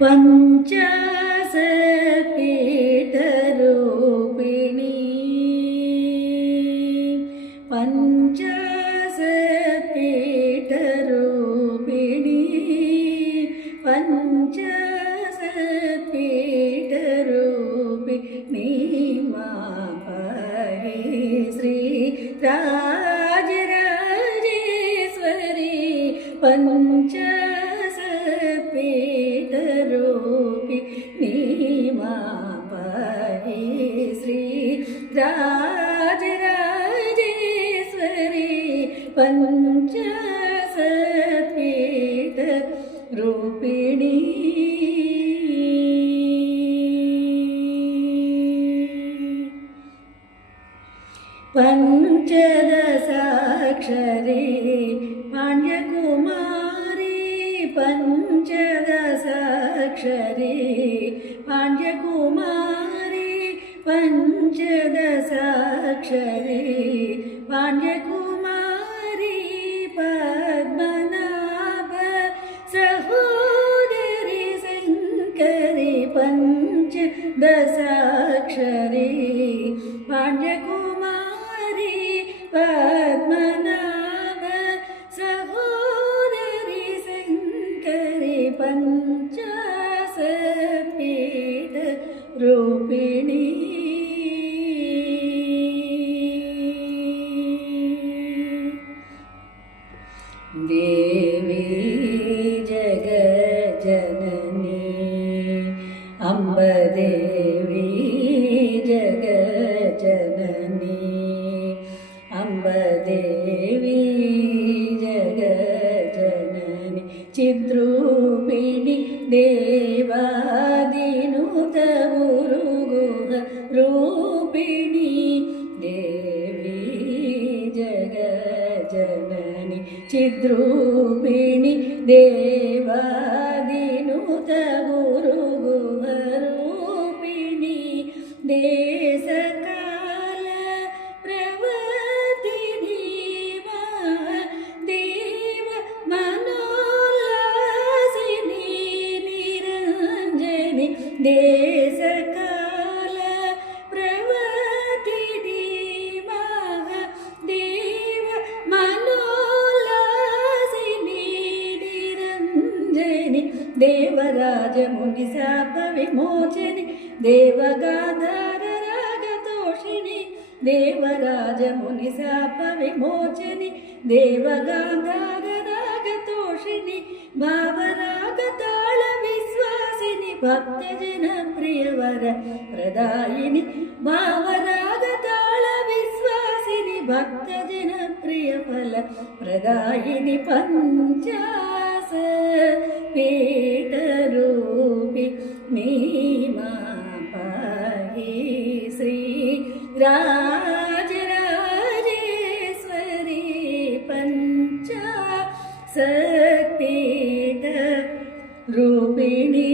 पञ्चाशत्पीठरूपिणी पञ्चाशत्पीठरूपिणी पञ्चाशत्पीठरूपिणी मा पाहि श्री राजराजेश्वरी पञ्चाशत्पीठरूपिणी मा पाहि श्री राजराजेश्वरी पञ्चाशत्पीठरूपिणी पञ्चदशाक्षरी पाण्ड्यकुमारी पञ्चदशाक्षरी पाण्ड्यकुमारी पञ्चदशाक्षरी पाण्ड्यकुमारी पद्मनाभ सहोदरी शङ्करी पञ्चदशाक्षरी पाण्ड्यकुमारी पद्मनाभ सहोदरी शङ्करी पञ्चाशत्पीठरूपिणी देवी जगज्जननी अम्ब देवी जगज्जननी अम्ब देवी जगज्जननी चिद्रूपिणी देवादिनुत उरुगुह रूपिणी देवी जगज्जननी चिद्रूपिणी देवादिनुत उरुगुह रूपिणी देशकाल प्रवर्तिनी देव मनोल्लासिनी निरञ्जनी देशकाल प्रवर्तिनी देव मनोल्लासिनी निरञ्जनी देवराज मुनिशाप विमोचनी देवगांधार रागतोषिणी देवराज मुनिशाप विमोचनी देवगांधार रागतोषिणी भावरागताल विश्वासिनी भक्तजन प्रियवर प्रदायिनी भावरागताल विश्वासिनी भक्तजन प्रियफल प्रदायिनी पञ्चाशत्पीठरूपिणी मा पाहि श्री राजराजेश्वरी पञ्चाशत्पीठरूपिणी।